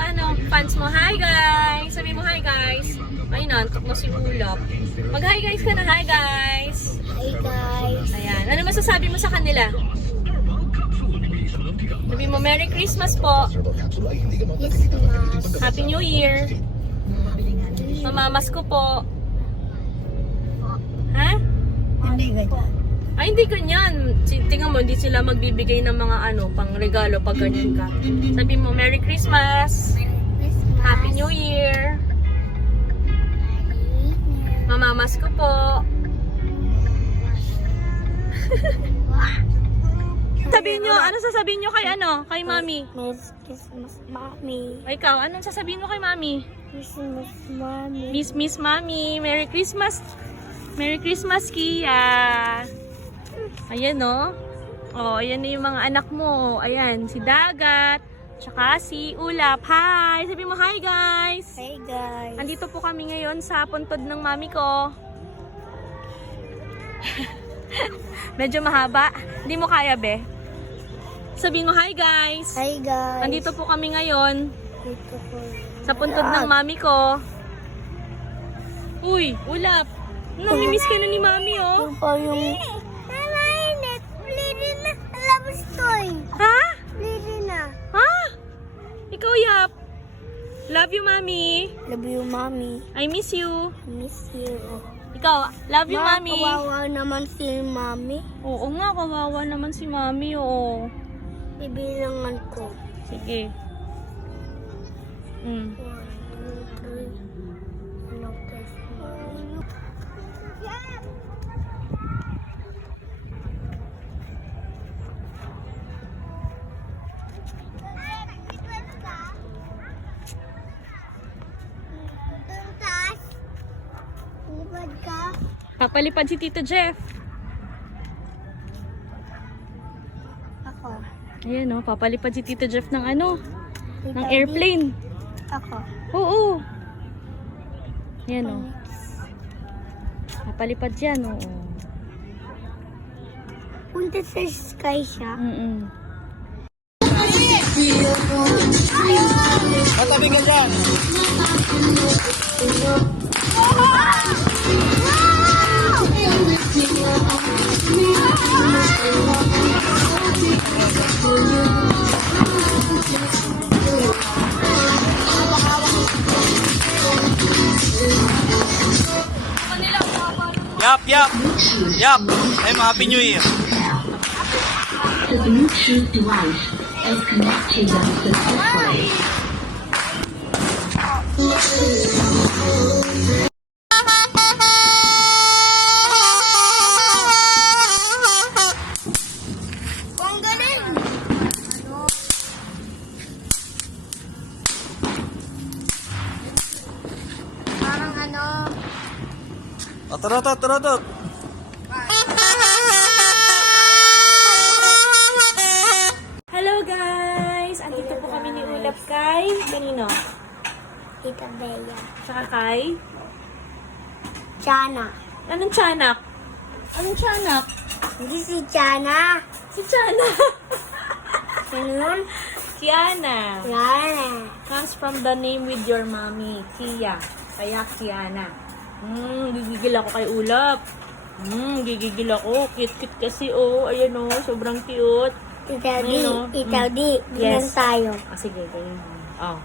fans mo. Hi guys! Sabi mo hi guys. Ay, nantok na si Ulap. Mag-hi guys ka na. Hi guys! Hi guys. Ayan. Ano masasabi mo sa kanila? Sabi mo, Merry Christmas po. Christmas. Happy New Year. Mamamas ko po. Ha? Hindi ganyan. Ay, hindi ganyan. Tingnan mo, hindi sila magbibigay ng mga pang regalo pag ganyan ka. Sabi mo, Merry Christmas. Happy New Year. Mamamas ko po. Sabihin nyo, ano sasabihin nyo kay kay Mami? Merry Christmas, Mommy. O ikaw, anong sasabihin mo kay Mami? Christmas, Mommy. Miss Mami, Merry Christmas. Merry Christmas, Kia. Ayan, no? Oh, ayan na yung mga anak mo. Ayan, si Dagat, tsaka si Ulap. Hi! Sabi mo, hi guys! Hey guys. Andito po kami ngayon sa puntod ng mami ko. Medyo mahaba. Hindi mo kaya, be? Sabihin mo, hi guys! Hi guys. Andito po kami ngayon Dito ko. sa puntod ng mami ko. Uy, Ulap! Namimiss ka na ni mami, oh. Yung pa yung... Mama, inet. Lili na. Labas toy. Ha? Lili na. Ha? Ikaw, Yap. Love you, mami. Love you, Mommy. I miss you. Miss you. Ikaw, love you, mami. Kawawa naman si Mommy. Oo nga, kawawa naman si mami, oo. Bibilangan ko. Sige. 1, 2, 3. Mm. Ano kasi? Papalipad si Tito Jeff. Ako. Ayan, oh, papalipad si Tito Jeff ng ng airplane. Ako. Oo. Yan o. Napalipad yan, oo. Punta sa sky siya. Mm-mm. Matabi ka dyan! Yup, yup. Yup. I'm Happy New Year. The Bluetooth device is connected successfully. Ang galing! Parang ano, Otot. Hello guys! Andito po kami ni Ulap kay kanino? Tita Bella. Tsaka kay? Chana. Anong tiyanak? Anong tiyanak? Hindi si Chana. Si Tiana. Ganun? Kiana. Chana. Comes from the name with your mommy, Kia. Kaya Kiana. Gigigil ako kay Ulap. Gigigil ako. Cute kasi oh. Ayan oh, sobrang cute. Tita D. Ano? Tita D. Ganun Yes. tayo. Sige, ganyan. Oh.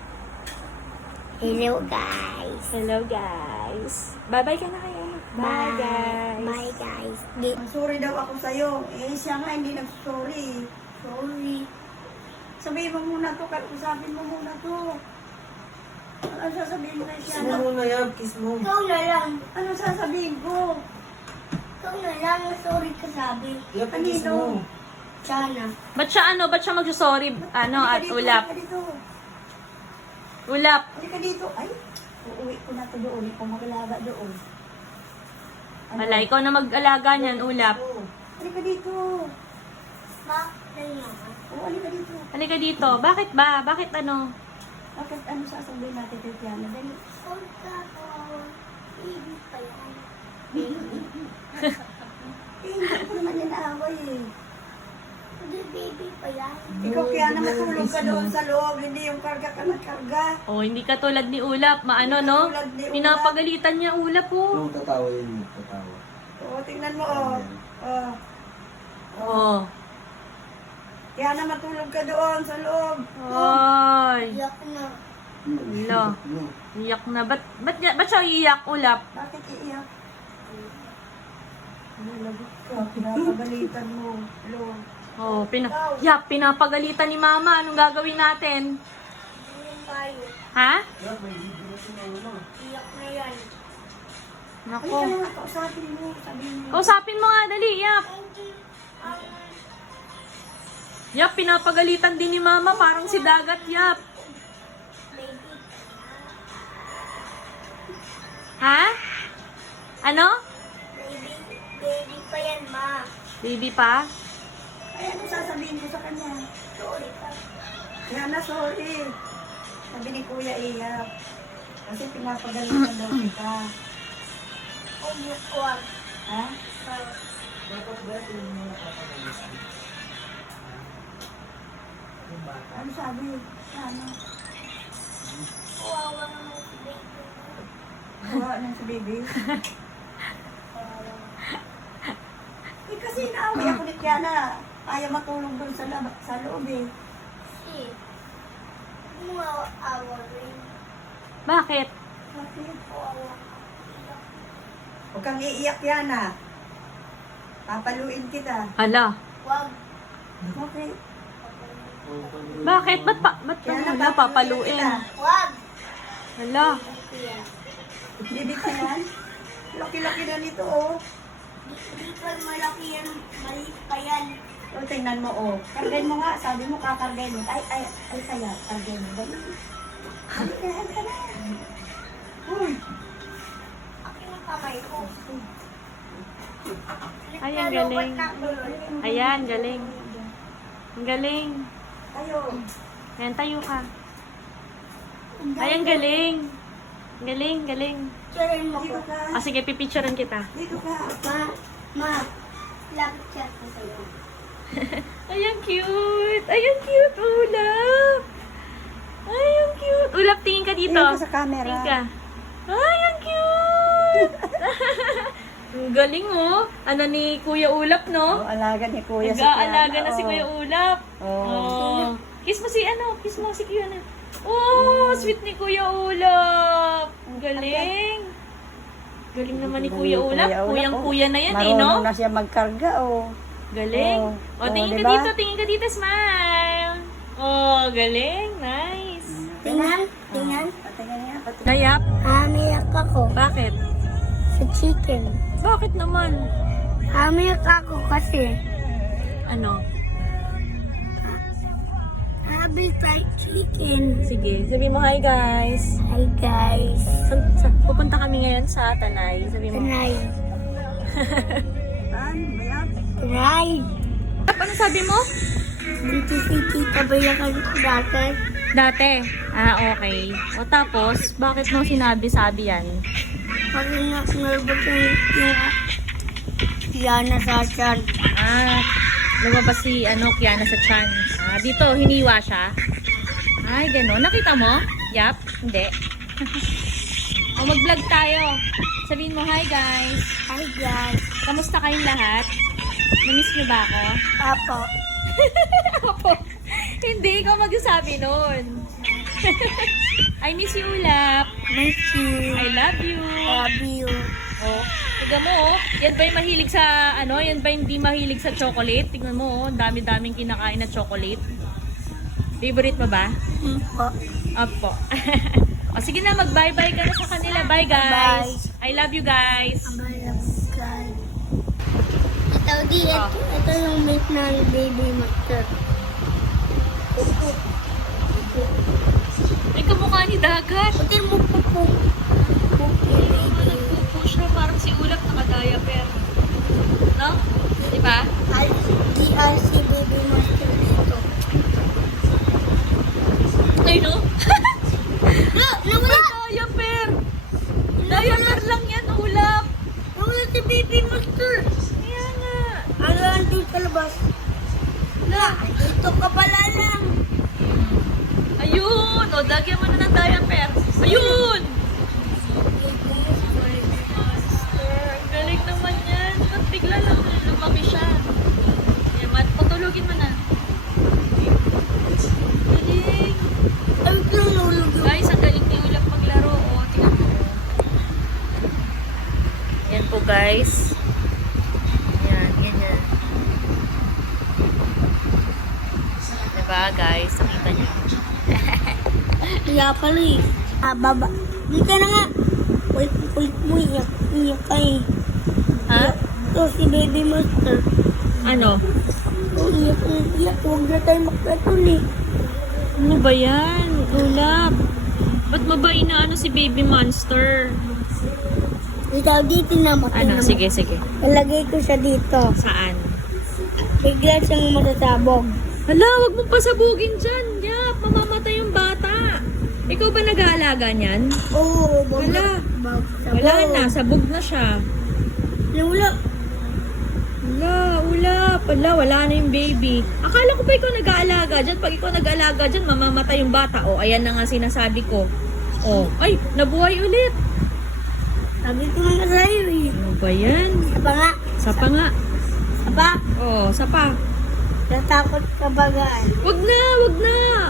Hello guys. Hello guys. Bye-bye ka na kayo. Bye guys. Bye guys. Sorry daw ako sa'yo. Eh, siya nga hindi nag-sorry. Sorry. Sabihin mo muna to, usapin mo muna to. Ano sasabihin mo kay Kiss siya? mo muna yan, kiss mo. Ikaw na lang. Ano sasabihin ko? Ikaw na lang. Sorry ka sabi. Yup, kiss mo. Chana. Ba't siya magsasorry, at Halika dito, Ulap? halika dito. Ulap. Halika dito. Ay, uuwi ko na to doon. Ikaw mag-alaga doon. Wala, ikaw na mag-alaga niyan, Ulap. Halika dito. Bakit na Oo, halika dito. Halika dito. Bakit ba? Bakit ano? Bakit ano sasabihin natin kay Tiana? Dali. Sorry ka po. Baby pa yan. Eh, hindi ko naman yan naaway eh. Hindi, baby pa yan. Ikaw kaya na matulog ka doon sa loob, hindi yung karga ka ng karga. Oh, hindi ka tulad ni Ulap. Maano, no? Tulad ni Ulap. Pinapagalitan niya Ulap, oh. Yung tatawa yun, tatawa. Oo, tingnan mo oh. Oh. Oh. Kaya na matulog ka doon sa loob. Ay. Iyak na. Lo. Iyak na. Ba't siya iiyak, Ulap? Bakit iiyak? Ano, lagot ka. Pinapagalitan mo. Lo. Oh, pinapagalitan ni Mama. Anong gagawin natin? Ganyan tayo. Ha? Iyak na yan. Halika Nako. na nga, kausapin mo. Sabihin mo. Kausapin mo nga, dali. Yap. Yap, pinapagalitan din ni Mama. Parang si Dagat, Yap. Baby. Ha? Ano? Baby pa yan, ma. Baby pa? Ay, ano sasabihin ko sa kanya? Sorry ka. Kaya na, sorry. Sabi ni Kuya iyak. Kasi pinapagalitan daw kita. Oh, bukwag. Ha? Ano sabi? Ano? Kawawa naman si baby. Kawa nang sa baby. Eh kasi naaway ako ni Tiana. Ayaw matulog doon sa loob eh. Si. Mga awa rin. Bakit? Bakit? Kawawa. Huwag kang iiyak Tiana. Papaluin kita. Hala. Wag. Okay. Bakit? Ba't Tiana, papaluin? kita. Wag. Hala. Kuya. Bibi ka yan? Laki-laki na nito oh. Di pa malaki yan. Maliit pa yan. O, tingnan mo, oh. Kargain mo nga. Sabi mo, kakargain mo. Ay, kaya. Kargain mo. Dali. Dali ka na. Uy. Akin ang kamay ko. Ay, ang galing. Ayan, galing. Ang galing. Tayo. Ayan, tayo ka. Ay, ang galing. Galing, galing. Picturein mo ko. Ah, sige, pipicturean kita. Ma, lapit siya ko sa'yo. Ay, ang cute. Ay, ang cute, Ulap. Ay, ang cute. Ulap, tingin ka dito. Tingin ka sa camera. Tingin ka. Ay, ang cute. Ang galing, oh. Ano ni Kuya Ulap, no? Alaga ni Kuya Nag-aalaga na si Kuya Ulap. Oh. Kiss mo si Kuya na. Oh, sweet ni Kuya Ulap. Ang galing. Galing naman ni Kuya Ulap. Kuyang-kuya na yan, eh, no? Marunong na siya magkarga, oh. Galing. Oh. Oh, tingin diba? ka dito, smile. Oh, galing. Nice. Tingnan. Patingin niya, patingin. Nayap? Hamiyak ako Bakit? sa chicken. Bakit naman? Hamiyak ako kasi Ano? happy fried chicken. Sige, sabi mo hi guys. Hi guys. Pupunta kami ngayon sa Tanay. Sabi mo. Tonight. Saan? Bayan? Tonight. Ano sabi mo? Dito si Tita Bayakan ko dati. Dati. Ah, okay. O tapos, bakit mo sinabi-sabi yan? Kasi nervous yung Yana sa chan. Ah, lumabas si Kiana sa chan. Ah, dito, hiniwa siya. Ay, gano'n. Nakita mo? Yap, hindi. O, mag-vlog tayo. Sabihin mo, hi guys. Hi guys. Kamusta kayong lahat? Namiss niyo ba ako? Apo. Opo. Hindi, ikaw magsasabi nun. I miss you, Ulap. Miss you. I love you. Love you. Oh, tignan mo, oh. Yan ba yung mahilig sa, yan ba hindi mahilig sa chocolate? Tignan mo, oh. Dami-daming kinakain na chocolate. Favorite mo ba? Po. Opo. O, sige na, mag-bye-bye ka na sa kanila. Bye, guys. I love you, guys. Guys. Ito yung milk ng baby master. Ay, kamukha ni Dagat. Pati mo po. Nagpupo siya, parang si Ulap naka-diaper. No? Diba? Si baby master dito. Ay, no? Nawala! Diaper! Diaper lang yan, Ulap. Nawala si baby master. Kaya nga. Ano nandun sa labas? Dito ka pala lang. Ayun! O, lagyan mo na ng diaper. Ayun! Ang galing naman yan. Ba't bigla lang lumaki siya? Yan, patulugin mo na. Galing. Ay, nulog yun. Guys, ang galing ni Ulap maglaro. O, tingnan mo. Yan po, guys. Yan, ganyan. Diba, guys? Nakita niyo. Kaya pala eh. Baba. Dito na nga. Wait mo. Iyak ka eh. Ha? Ito si baby master. Ano? Iyak. Huwag na tayo magpatuloy. Ano ba yan? Ulap. Ba't mo ba inaano si baby monster? Dito na Ano? Sige, sige. Nalagay ko siya dito. Saan? Bigla siyang matasabog. Hala, wag mong pasabugin dyan. Yap, mamamatay yung bata. Ikaw ba nag-aalaga niyan? Oo. Wala. Wala na, sabog na siya. Wala. Ulap. Wala na yung baby. Akala ko ba ikaw nag-aalaga dyan? Pag ikaw nag-aalaga dyan, mamamatay yung bata. O, ayan na nga sinasabi ko. O, ay, nabuhay ulit. Sabi ko nga sa'yo eh. Ano ba yan? Sapa nga. Sapa nga. Sapa. O, sapa. Natakot ka ba gaan? Wag na.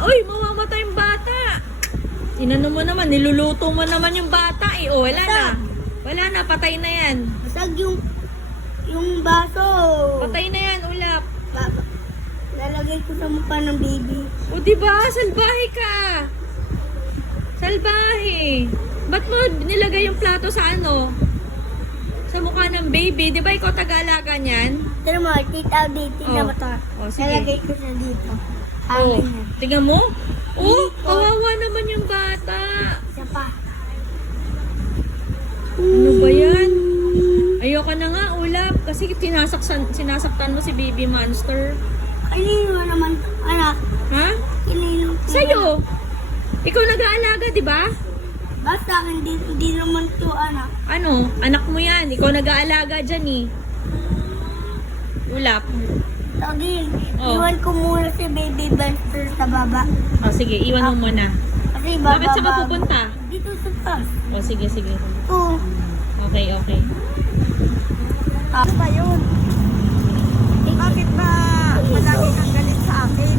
Uy, mamamatay yung bata. Inano mo naman, niluluto mo naman yung bata eh. O, wala na. Wala na, patay na yan. Basag yung baso. Patay na yan, Ulap. Lalagay ko sa mukha ng baby. O, diba? Salbahe ka. Salbahe. Ba't mo nilagay yung plato sa sa mukha ng baby? Diba ikaw taga-alaga niyan? Pero mo, tita dito na Oh. mata. Oh, sige. Lalagay ko siya dito. Oh, Amin na. tingnan mo. Oh, kawawa naman yung bata. Sapa. Ano ba yan? Ayoko na nga, Ulap. Kasi sinasaktan mo si baby monster. Kanino naman, anak? Ha? Kanino? Sa'yo. Ikaw nag-aalaga, di ba? Basta hindi naman to anak. Ano? Anak mo yan. Ikaw nag-aalaga dyan eh. Ulap. Lagi, Oh. iwan ko muna si Baby Buster sa baba. O sige, iwan mo muna. Kasi baba. Bakit siya mapupunta? Dito sa taas. O sige, sige. Oo. Okay, okay. Ano ba yun? Bakit ba malagi kang galit sa akin?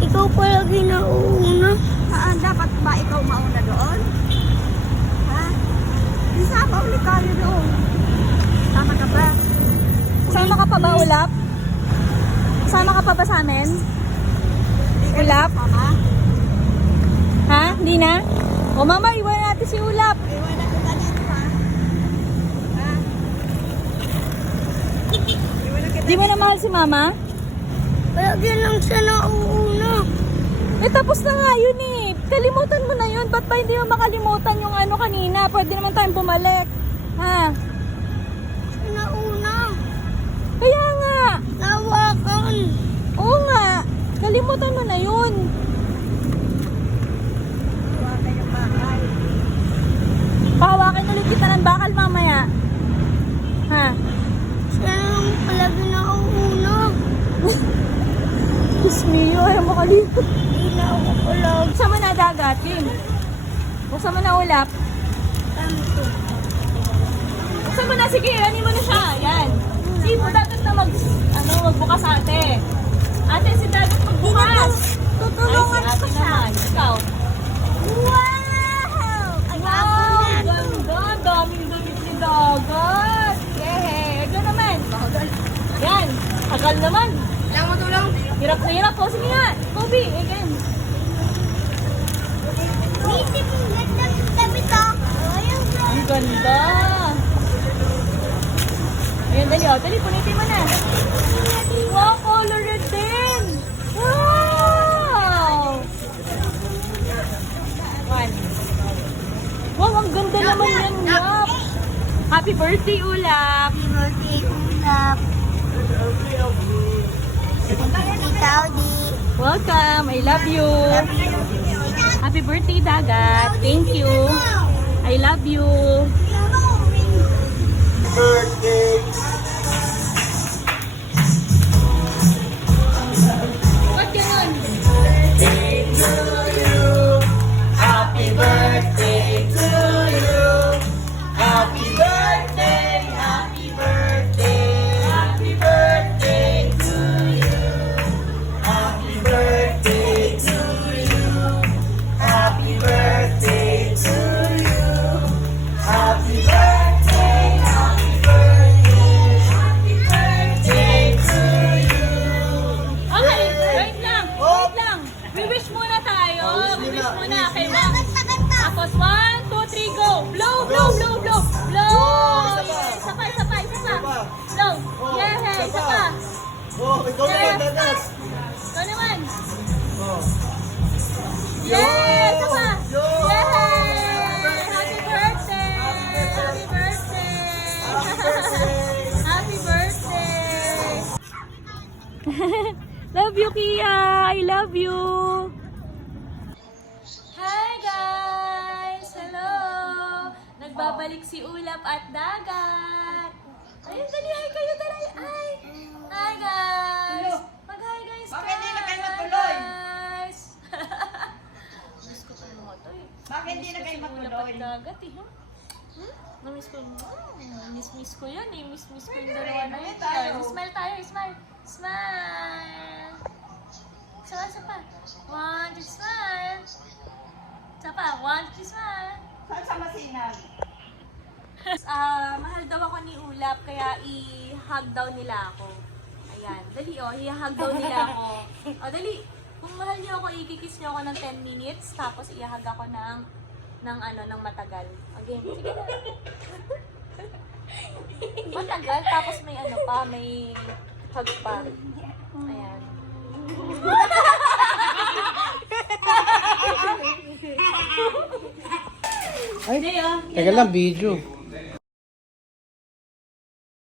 Ikaw palagi nauuna. Dapat ba ikaw mauna doon? Ha? Isama ulit tayo doon. Sama ka ba? Sama ka pa ba, Ulap? Sama ka pa ba sa amin? Ulap? Sama? Ha? Hindi na? O mama, iwan natin si Ulap. Iwan na kita dito ha? Ha? Iwan na kita. Di mo na mahal si mama? Palagi lang siya nauuna. Eh tapos na nga yun eh. Kalimutan mo na yun. Ba't ba hindi mo makalimutan yung ano kanina? Pwede naman tayong bumalik. Ha? Siya nauna. Kaya nga. Nawakan. Oo nga. Kalimutan mo na yun. Nawakan yung bakal. Pahawakin ulit kita ng bakal mamaya. Ha? Siya lang palagi nauuna. Diyos mio, ayaw mo kalimut. Hindi na ako palagi. Buksan mo na dagat, Kim. Buksan mo na Ulap. Tanto. Buksan mo na, sige, anin mo na siya. Yan. Si mo dagat na magbukas ate. Ate, si dagat magbukas. Tutulungan Ay, si ko ate siya. naman. Ikaw. Wow! Ang Wow, na. ganda. Daming damit ni dagat. Yehey. Ito naman. Yan. Tagal naman. Kailangan mo tulong. Hirap na hirap. O, sige nga. Kobe, again. Isip mo, ganda ng damit oh. Ayun, bro. Ang ganda. Ayan, dali. O, dali. Punitin mo na. Wow, color red din. Wow. One. Wow, ang ganda naman yan, Ulap. Happy birthday, Ulap. Happy birthday, Ulap. Tita Audi. Welcome. I love you. Happy birthday, Dagat. Thank you. I love you. Ba't ganun? Okay, wait lang. Wait lang. We-wish muna tayo. We-wish muna kay Mom. Tapos 1, 2, 3, go. Blow, blow, blow, blow. Blow. Yeah. Isa pa, isa pa, isa pa. Blow. Yeah, isa pa. Oh, ikaw naman, dagat. Ito naman. Oh. Yeah, isa pa. Yo! Yeah. Happy birthday. Happy birthday. Happy birthday. Love you, Kia. I love you. Hi, guys. Hello. Nagbabalik si Ulap at Dagat. Ayun, dali. Hi kayo, dali. Hi. Hi, guys. Mag-hi, guys. Bakit hindi na kayo matuloy? Guys. Miss ko kayo mga to eh. Bakit hindi na kayo matuloy? Ulap at Dagat eh. Namiss ko. Miss ko yan eh. Miss ko yung dalawa na yun. Smile tayo. Smile. Smile. Isa pa. 1, 2, smile. Isa pa. 1, 2, smile. Saan sa masinag? Mahal daw ako ni Ulap, kaya i-hug daw nila ako. Ayan. Dali i-hug daw nila ako. Dali. Kung mahal niyo ako, i-kiss niyo ako ng 10 minutes, tapos i-hug ako ng matagal. Okay, sige na. Matagal, tapos may may hug pa. Ayan. Ay, teka lang, video.